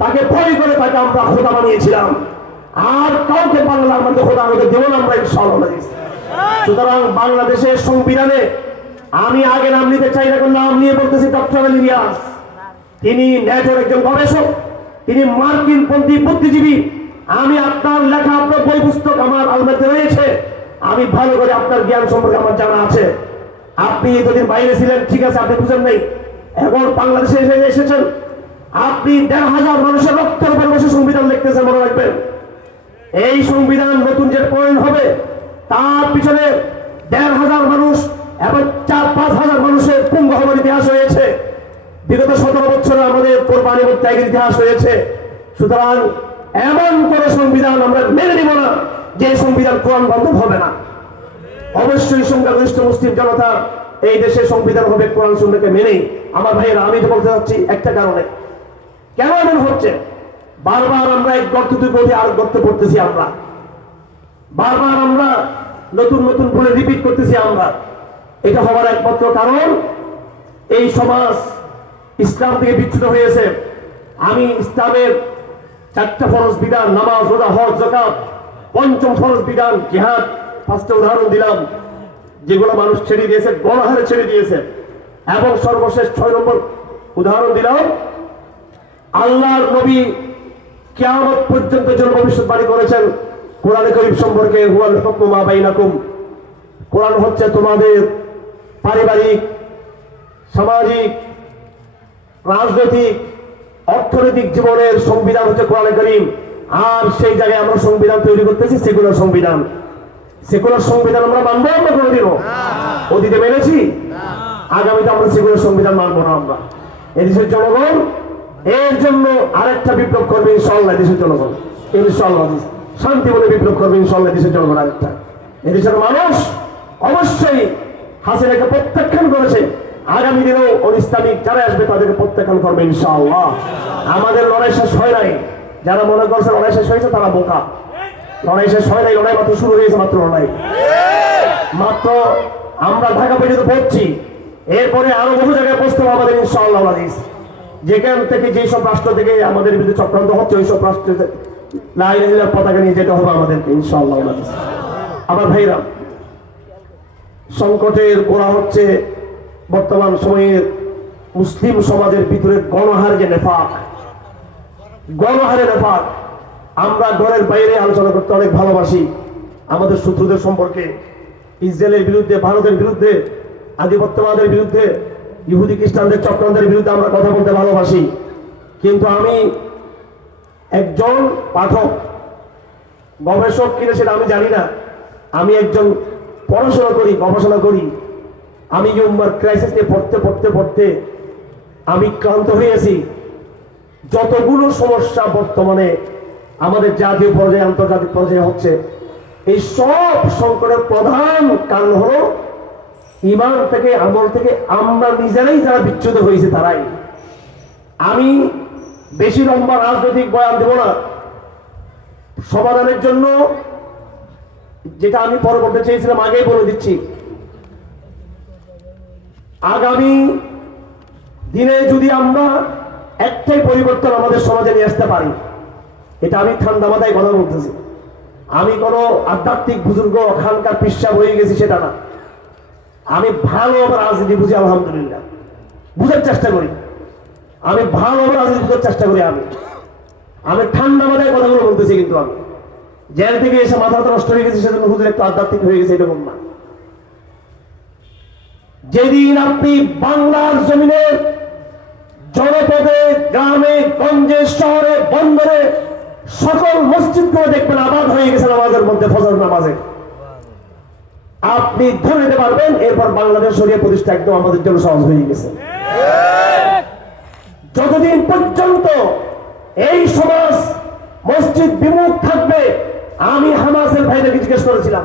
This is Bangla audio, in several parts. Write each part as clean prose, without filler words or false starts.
তাকে ভয় করে তাকে আমরা খোদা বানিয়েছিলাম। আর কাউকে বাংলার মধ্যে খোদা আমাদের দেব না আমরা, ইনশাআল্লাহ। সুতরাং বাংলাদেশের সংবিধানে আমি আগে নাম নিতে চাই না, নাম নিয়ে বলতেছি ডক্টর ইলিয়াস। তিনি ন্যাটোর একজন গবেষক, তিনি মার্কিন পন্থী বুদ্ধিজীবী। আমি আপনার লেখা, আপনার বই পুস্তক আমার আলমারিতে রয়েছে, আমি ভালো করে আপনার জ্ঞান সম্পর্কে আমার জানা আছে। আপনি এতদিন বাইরে ছিলেন, ঠিক আছে, আপনি বুঝেন নাই, এখন বাংলাদেশে এসেছেন, আপনি ১৫০০ মানুষের রক্তের উপর বসে সংবিধান লিখতেছেন। মনে রাখবেন, এই সংবিধান নতুন যে প্রণয়ন হবে তার পিছনে ১৫০০ মানুষ এবং ৪-৫ হাজার মানুষের পুঙ্গহবর ইতিহাস হয়েছে। বিগত ১৭ বছরে আমাদের কোরবানি ও ত্যাগের ইতিহাস হয়েছে। সুতরাং এমন কোন সংবিধান আমরা মেনে নিব না যে সংবিধান কোরআন বান্ধব হবে না। অবশ্যই সংখ্যাগরিষ্ঠ মুসলিম জনতা এই দেশের সংবিধান হবে কোরআন সুন্নাহকে মেনে। আমার ভাইয়েরা, আমি তো বলতে চাচ্ছি একটা কারণে কেন এমন হচ্ছে, বারবার আমরা এক গর্ত থেকে আর গর্ত করতেছি, আমরা বারবার আমরা নতুন নতুন বলে রিপিট করতেছি। আমরা এটা হওয়ার একমাত্র কারণ এই সমাজ ইসলাম থেকে বিচ্যুত হয়েছে। আমি ইসলামের 4টা ফরজ বিধান, নামাজ, রোজা, হজ, যাকাত, 5ম ফরজ বিধান জিহাদ, 5টা উদাহরণ দিলাম যেগুলো মানুষ ছেড়ে দিয়েছে, গণহারে ছেড়ে দিয়েছে। এবং সর্বশেষ 6 নম্বর উদাহরণ দিলাম, আল্লাহর নবী কিয়ামত পর্যন্ত জন্য ভবিষ্যৎবাণী করেছেন কোরআনে কারীম সম্পর্কে, হুয়াল হুকমু মা বাইনাকুম। কোরআন হচ্ছে তোমাদের পারিবারিক, সামাজিক, রাজনৈতিক, অর্থনৈতিক জীবনের সংবিধান হচ্ছে কোরআনে কারীম। আর সেই জায়গায় আমরা সংবিধান তৈরি করতেছি সেকুলার সংবিধান। সেকুলার সংবিধান আমরা মানবো আমরা কোনোদিনও? অতীতে মেনেছি, আগামীতে আমরা সেকুলার সংবিধান মানবো না। আমরা এদেশের জনগণ এর জন্য আরেকটা বিপ্লব করবে ইনশাআল্লাহ। দেশের জনগণ ইনশাআল্লাহ শান্তি বলে বিপ্লব করবে ইনশাআল্লাহ। দেশের জনগণ আরেকটা, এদেশের মানুষ অবশ্যই হাসিনাকে প্রত্যাখ্যান করেছে, আগামী দিনেও ইসলামিক যারা আসবে তাদেরকে প্রত্যাখ্যান করবে ইনশাআল্লাহ। আমাদের লড়াই শেষ হয় নাই। যারা মনে করছে লড়াই শেষ হয়েছে তারা বোকা। লড়াই শেষ হয় নাই, লড়াই মাত্র শুরু হয়েছে। মাত্র লড়াই মাত্র আমরা ঢাকা পর্যন্ত পড়ছি, এরপরে আরো বহু জায়গায় পৌঁছতে হবে আমাদের ইনশাআল্লাহ। যেখান থেকে যেসব রাষ্ট্র থেকে আমাদের বিরুদ্ধে চক্রান্ত হচ্ছে ওইসব রাষ্ট্রে লা ইলাহা ইল্লাল্লাহ পতাকা নিয়ে যেতে হবে আমাদেরকে ইনশাআল্লাহ। আমার ভাইরা, সংকটের গোড়া হচ্ছে বর্তমান সময়ের মুসলিম সমাজের ভিতরে গণহারে যে নেফাক, গণহারে নেফাক। আমরা ঘরের বাইরে আলোচনা করতে অনেক ভালোবাসি আমাদের শত্রুদের সম্পর্কে, ইসরায়েলের বিরুদ্ধে, ভারতের বিরুদ্ধে, আধিপত্যবাদের বিরুদ্ধে, ইহুদি খ্রিস্টানদের চক্রান্তের বিরুদ্ধে আমরা কথা বলতে ভালোবাসি। কিন্তু আমি একজন পাঠক, গবেষক কিনা সেটা আমি জানি না। আমি একজন পড়াশোনা করি, গবেষণা করি। আমি হিউম্যান ক্রাইসিস নিয়ে পড়তে পড়তে পড়তে আমি ক্লান্ত হয়েছি। যতগুলো সমস্যা বর্তমানে আমাদের জাতীয় পর্যায়ে, আন্তর্জাতিক পর্যায়ে হচ্ছে, এই সব সংকটের প্রধান কারণ হলো ঈমান থেকে, আমল থেকে আমরা নিজেরাই যারা বিচ্যুত হয়েছে তারাই। আমি বেশি লম্বা রাজনৈতিক বয়ান দেব না। সমাধানের জন্য যেটা আমি পরে বলতে চেয়েছিলাম আগেই বলে দিচ্ছি, আগামী দিনে যদি আমরা একটাই পরিবর্তন আমাদের সমাজে নিয়ে আসতে পারি, এটা আমি ঠান্ডা মাথায় কথা বলতেছি। আমি কোনো আধ্যাত্মিক বুজুর্গ খানকার পিসাব হয়ে গেছি সেটা না। আমি ভালো রাজনীতি বুঝি, আলহামদুলিল্লাহ, বুঝার চেষ্টা করি। আমি ভালো রাজনীতি বুঝার চেষ্টা করি। আমি ঠান্ডা মাথায় কথাগুলো বলতেছি। কিন্তু আমি জেল থেকে এসে মাথা নষ্ট হয়ে গেছে সেজন্য হুজুর একটু আধ্যাত্মিক হয়ে গেছে এরকম না। যেদিন আপনি বাংলার জমিনের জনপদে, গ্রামে, গঞ্জে, শহরে, বন্দরে সকল মসজিদগুলো দেখবেন আবাদ হয়ে গেছে নামাজের মধ্যে, ফজর নামাজে, আপনি ধরে নিতে পারবেন এরপর বাংলাদেশ শরিয়া প্রতিষ্ঠা একদম আমাদের জন্য সহজ হয়ে গেছে। যতদিন পর্যন্ত এই সমাজ মসজিদ বিমুখ থাকবে, আমি হামাসের ভাইদেরকে জিজ্ঞেস করেছিলাম,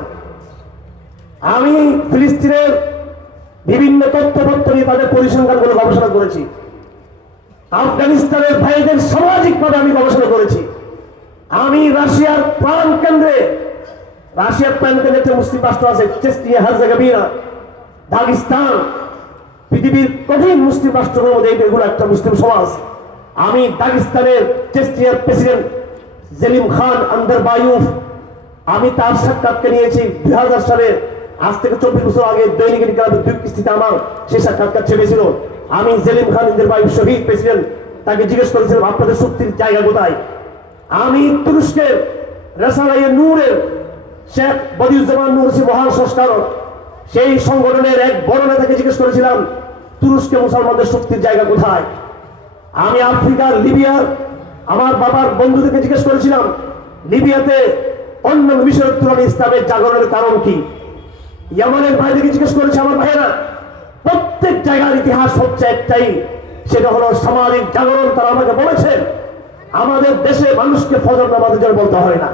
আমি ফিলিস্তিনের বিভিন্ন তথ্যপত্র নিয়ে তাদের পরিসংখ্যানগুলো গবেষণা করেছি, আফগানিস্তানের ভাইদের সামাজিকভাবে আমি গবেষণা করেছি, আমি রাশিয়ার প্রাণ কেন্দ্রে একটা মুসলিম রাষ্ট্র আছে চেচনিয়া, হার্জেগোভিনা, দাগিস্তান, পৃথিবীর কঠিন মুসলিম রাষ্ট্রগুলোর মধ্যে এগুলো একটা মুসলিম সমাজ। আমি দাগিস্তানের চেস্টিয়ার প্রেসিডেন্ট জেলিম খান আন্দারবায়ুফ, আমি তার সাক্ষাৎকে নিয়েছি 2000 সালে, আজ থেকে 24 বছর আগে দৈনিক ইনকিলাবের 2 কিস্তিতে আমার সেই সাক্ষাৎকার ছেপেছিল। আমি জেলিম খান আন্দারবায়ুফ শহীদ প্রেসিডেন্ট, তাকে জিজ্ঞেস করেছিলাম আপনাদের শক্তির জায়গা কোথায়। আমি তুরস্কের রেসালাইয়ে নূরের শেখ বদিউজ্জামান নূরসি মহান সংস্কারক, সেই সংগঠনের এক বড় নেতাকে জিজ্ঞেস করেছিলাম তুরস্কে মুসলমানদের শক্তির জায়গা কোথায়। আমি আফ্রিকার লিবিয়ার আমার বাবার বন্ধুদেরকে জিজ্ঞেস করেছিলাম লিবিয়াতে অন্য মিশরের তুলনায় ইসলামের জাগরণের কারণ কি। ইয়ামানের ভাইদেরকে জিজ্ঞেস করেছে আমার ভাইয়েরা, প্রত্যেক জায়গার ইতিহাস হচ্ছে একটাই, সেটা হলো সামাজিক জাগরণ। তারা আমাকে বলেছে আমাদের দেশে মানুষকে ফজর নামাজের জন্য বলতে হয় না,